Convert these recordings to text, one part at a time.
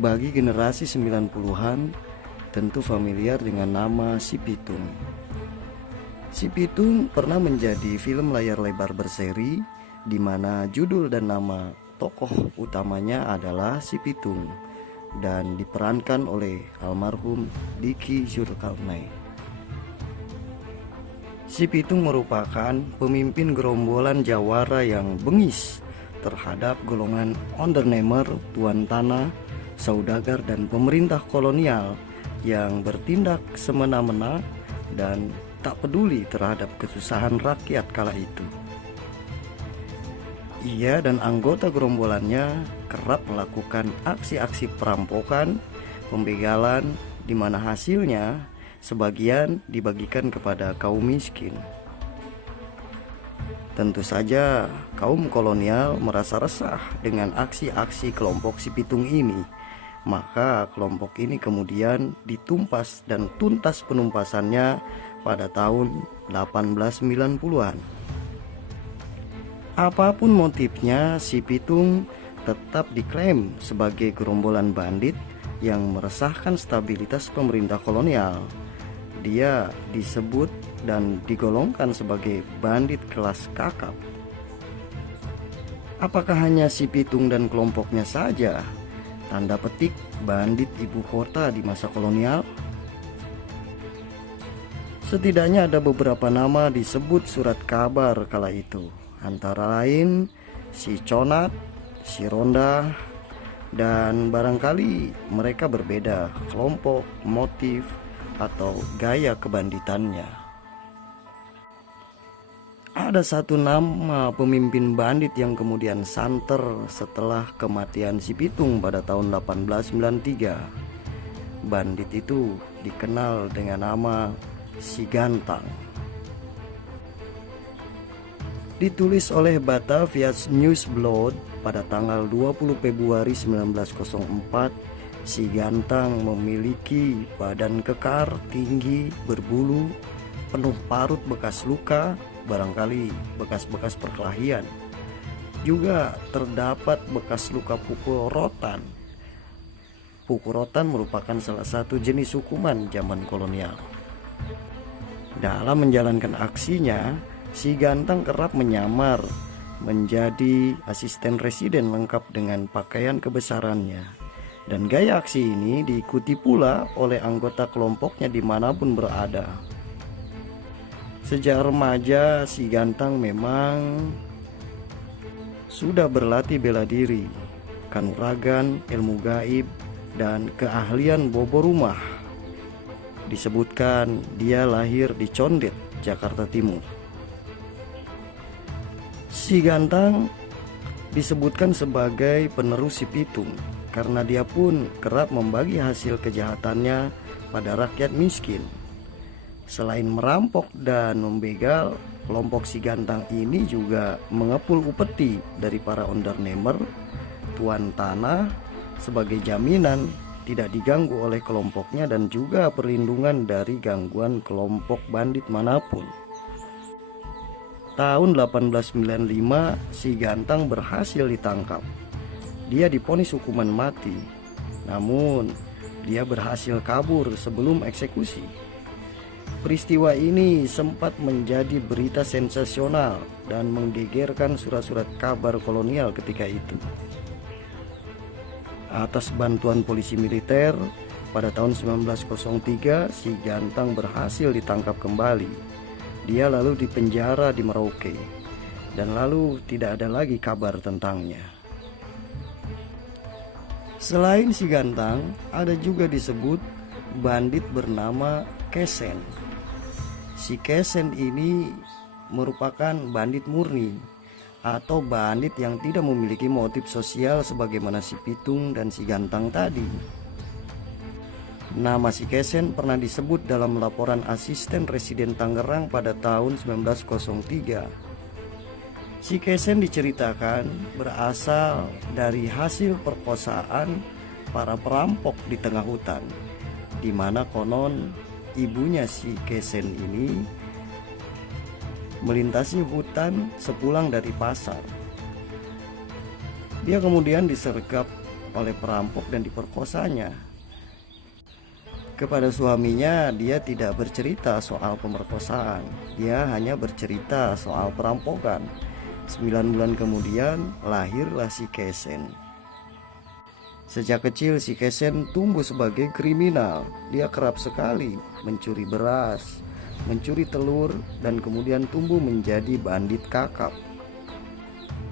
Bagi generasi 90-an tentu familiar dengan nama Si Pitung. Si Pitung pernah menjadi film layar lebar berseri di mana judul dan nama tokoh utamanya adalah Si Pitung dan diperankan oleh almarhum Diki Zulkarnain. Si Pitung merupakan pemimpin gerombolan jawara yang bengis terhadap golongan ondernemer, tuan tanah, saudagar dan pemerintah kolonial yang bertindak semena-mena dan tak peduli terhadap kesusahan rakyat kala itu. Ia dan anggota gerombolannya kerap melakukan aksi-aksi perampokan, pembegalan, di mana hasilnya sebagian dibagikan kepada kaum miskin. Tentu saja kaum kolonial merasa resah dengan aksi-aksi kelompok Si Pitung ini. Maka kelompok ini kemudian ditumpas dan tuntas penumpasannya pada tahun 1890-an. Apapun motifnya, Si Pitung tetap diklaim sebagai gerombolan bandit yang meresahkan stabilitas pemerintah kolonial. Dia disebut dan digolongkan sebagai bandit kelas kakap. Apakah hanya Si Pitung dan kelompoknya saja tanda petik bandit ibu kota di masa kolonial? Setidaknya ada beberapa nama disebut surat kabar kala itu, antara lain Si Conat, Si Ronda, dan barangkali mereka berbeda kelompok, motif, atau gaya kebanditannya. Ada satu nama pemimpin bandit yang kemudian santer setelah kematian Si Pitung pada tahun 1893. Bandit itu dikenal dengan nama Si Gantang. Ditulis oleh Batavia's Nieuwsblad pada tanggal 20 Februari 1904, Si Gantang memiliki badan kekar, tinggi, berbulu, penuh parut bekas luka, barangkali bekas-bekas perkelahian. Juga terdapat bekas luka pukul rotan. Pukul rotan merupakan salah satu jenis hukuman zaman kolonial. Dalam menjalankan aksinya, Si Gantang kerap menyamar menjadi asisten residen lengkap dengan pakaian kebesarannya. Dan gaya aksi ini diikuti pula oleh anggota kelompoknya dimanapun berada. Sejak remaja, Si Gantang memang sudah berlatih bela diri, kanuragan, ilmu gaib, dan keahlian bobo rumah. Disebutkan dia lahir di Condet, Jakarta Timur. Si Gantang disebutkan sebagai penerus Si Pitung karena dia pun kerap membagi hasil kejahatannya pada rakyat miskin. Selain merampok dan membegal, kelompok Si Gantang ini juga mengepul upeti dari para ondernemer, tuan tanah, sebagai jaminan tidak diganggu oleh kelompoknya dan juga perlindungan dari gangguan kelompok bandit manapun. Tahun 1895, Si Gantang berhasil ditangkap. Dia divonis hukuman mati, namun dia berhasil kabur sebelum eksekusi. Peristiwa ini sempat menjadi berita sensasional dan menggegerkan surat-surat kabar kolonial ketika itu. Atas bantuan polisi militer, pada tahun 1903 Si Gantang berhasil ditangkap kembali. Dia lalu dipenjara di Merauke dan lalu tidak ada lagi kabar tentangnya. Selain Si Gantang, ada juga disebut bandit bernama Kesen. Si Kesen ini merupakan bandit murni atau bandit yang tidak memiliki motif sosial sebagaimana Si Pitung dan Si Gantang tadi. Nama Si Kesen pernah disebut dalam laporan asisten residen Tangerang pada tahun 1903. Si Kesen diceritakan berasal dari hasil perkosaan para perampok di tengah hutan, di mana konon ibunya Si Kesen ini melintasi hutan sepulang dari pasar. Dia kemudian disergap oleh perampok dan diperkosanya. Kepada suaminya, dia tidak bercerita soal pemerkosaan. Dia hanya bercerita soal perampokan. 9 bulan kemudian lahirlah si Kesen. Sejak kecil si Kesen tumbuh sebagai kriminal. Dia kerap sekali mencuri beras, mencuri telur, dan kemudian tumbuh menjadi bandit kakap.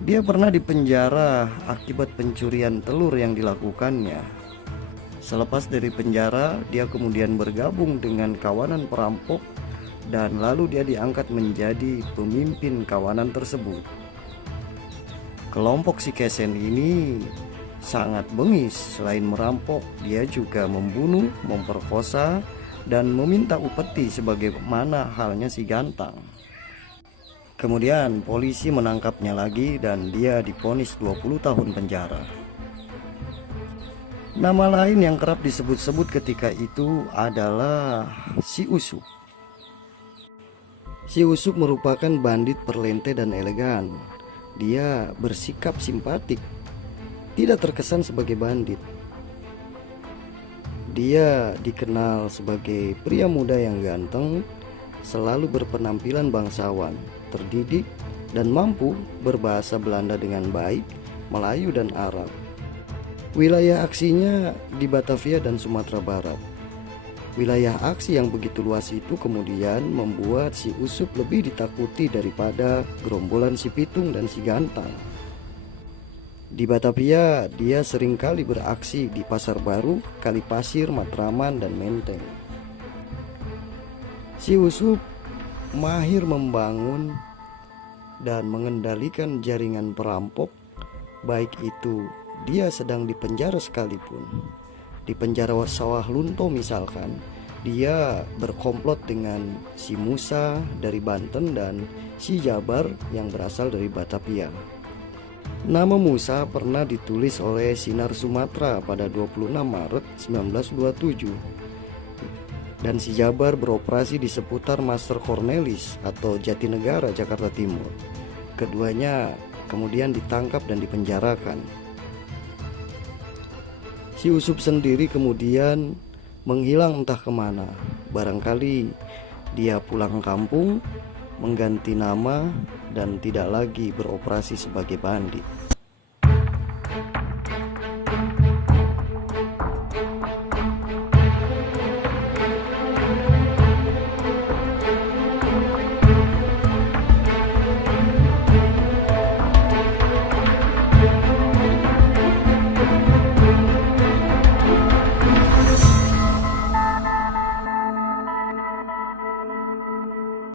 Dia pernah dipenjara akibat pencurian telur yang dilakukannya. Selepas dari penjara, dia kemudian bergabung dengan kawanan perampok dan lalu dia diangkat menjadi pemimpin kawanan tersebut. Kelompok si Kesen ini sangat bengis. Selain merampok, dia juga membunuh, memperkosa, dan meminta upeti sebagaimana halnya si Gantang. Kemudian polisi menangkapnya lagi dan dia divonis 20 tahun penjara. Nama lain yang kerap disebut-sebut ketika itu adalah si Usup. Si Usup merupakan bandit perlente dan elegan. Dia bersikap simpatik, tidak terkesan sebagai bandit. Dia dikenal sebagai pria muda yang ganteng, selalu berpenampilan bangsawan, terdidik, dan mampu berbahasa Belanda dengan baik, Melayu dan Arab. Wilayah aksinya di Batavia dan Sumatera Barat. Wilayah aksi yang begitu luas itu kemudian membuat si Usup lebih ditakuti daripada gerombolan si Pitung dan si Gantang. Di Batavia, dia seringkali beraksi di Pasar Baru, Kalipasir, Matraman, dan Menteng. Si Usup mahir membangun dan mengendalikan jaringan perampok, baik itu dia sedang di penjara sekalipun. Di penjara Sawah Lunto misalkan, dia berkomplot dengan si Musa dari Banten dan si Jabar yang berasal dari Batavia. Nama Musa pernah ditulis oleh Sinar Sumatera pada 26 Maret 1927. Dan si Jabar beroperasi di seputar Master Cornelis atau Jatinegara, Jakarta Timur. Keduanya kemudian ditangkap dan dipenjarakan. Si Usup sendiri kemudian menghilang entah kemana. Barangkali dia pulang kampung, mengganti nama, dan tidak lagi beroperasi sebagai bandit.